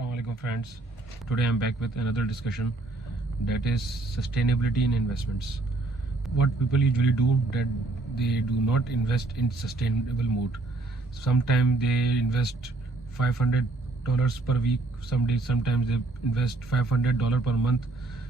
Assalamu alaikum friends. Today I'm back with another discussion, that is sustainability in investments. What people usually do, that they do not invest in sustainable mode. Sometimes they invest $500 per week, sometimes they invest $500 per month,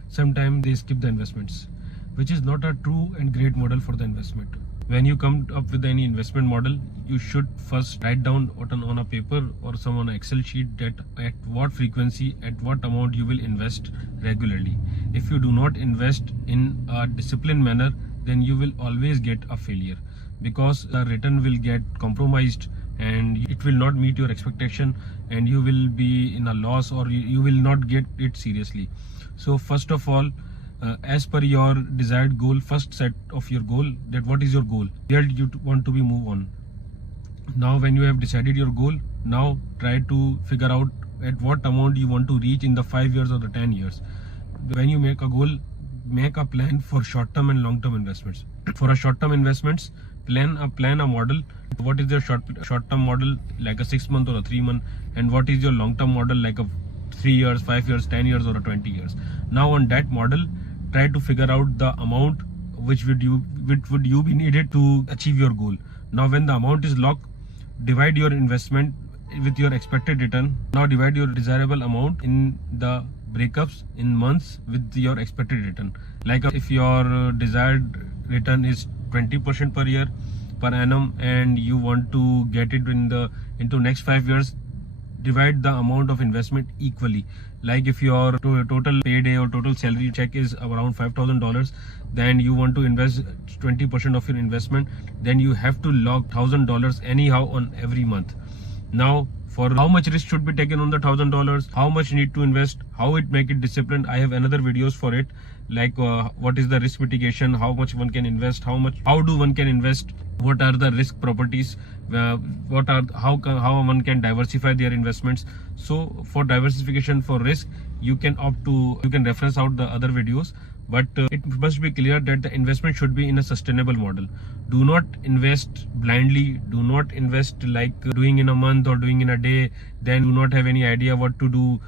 sometimes they skip the investments, which is not a true and great model for the investment. When you come up with any investment model, you should first write down on a paper or some on an Excel sheet that at what frequency, at what amount you will invest regularly. If you do not invest in a disciplined manner, then you will always get a failure, because the return will get compromised and it will not meet your expectation and you will be in a loss, or you will not get it seriously. So first of all, as per your desired goal, first set of your goal, that what is your goal, where you want to be move on. Now when you have decided your goal, now try to figure out at what amount you want to reach in the 5 years or the 10 years. When you make a goal, make a plan for short-term and long-term investments. For a short-term investments, plan a model. What is your short-term model, like a 6 month or a 3 month, and what is your long-term model, like a 3 years, 5 years, 10 years or a 20 years. Now on that model, try to figure out the amount which would you be needed to achieve your goal. Now when the amount is locked, divide your investment with your expected return. Now divide your desirable amount in the breakups in months with your expected return. Like if your desired return is 20% per year per annum and you want to get it into next 5 years, divide the amount of investment equally. Like if your total payday or total salary check is around $5,000, then you want to invest 20% of your investment, then you have to lock $1,000 anyhow on every month. Now for how much risk should be taken on the $1,000, how much need to invest, how it make it disciplined, I have another videos for it, like what is the risk mitigation, how much one can invest, how do one can invest, what are the risk properties, how one can diversify their investments. So for diversification, for risk, you can reference out the other videos, but it must be clear that the investment should be in a sustainable model. Do not invest blindly, do not invest like doing in a month or doing in a day, then do not have any idea what to do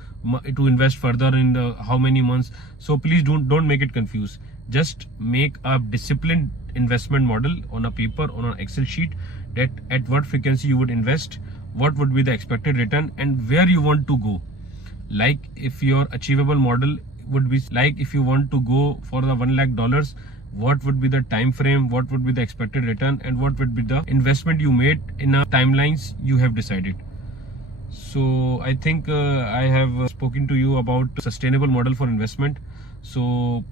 to invest further in how many months. So please don't make it confused. Just make a disciplined investment model on a paper, on an Excel sheet, that at what frequency you would invest, what would be the expected return, and where you want to go. Like if your achievable model would be, like if you want to go for the $1 lakh, what would be the time frame, what would be the expected return, and what would be the investment you made in a timelines you have decided. So I think I have spoken to you about sustainable model for investment. So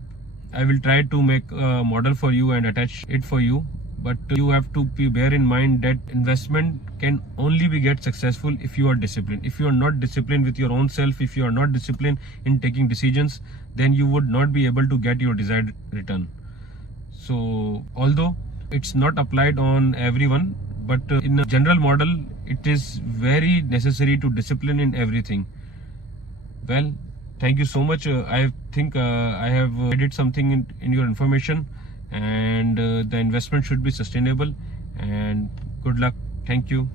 I will try to make a model for you and attach it for you, but you have to bear in mind that investment can only be get successful if you are disciplined. If you are not disciplined with your own self, if you are not disciplined in taking decisions, then you would not be able to get your desired return. So although it's not applied on everyone, but in a general model, it is very necessary to discipline in everything. Well, thank you so much. I think I have added something in your information, and the investment should be sustainable, and good luck. Thank you.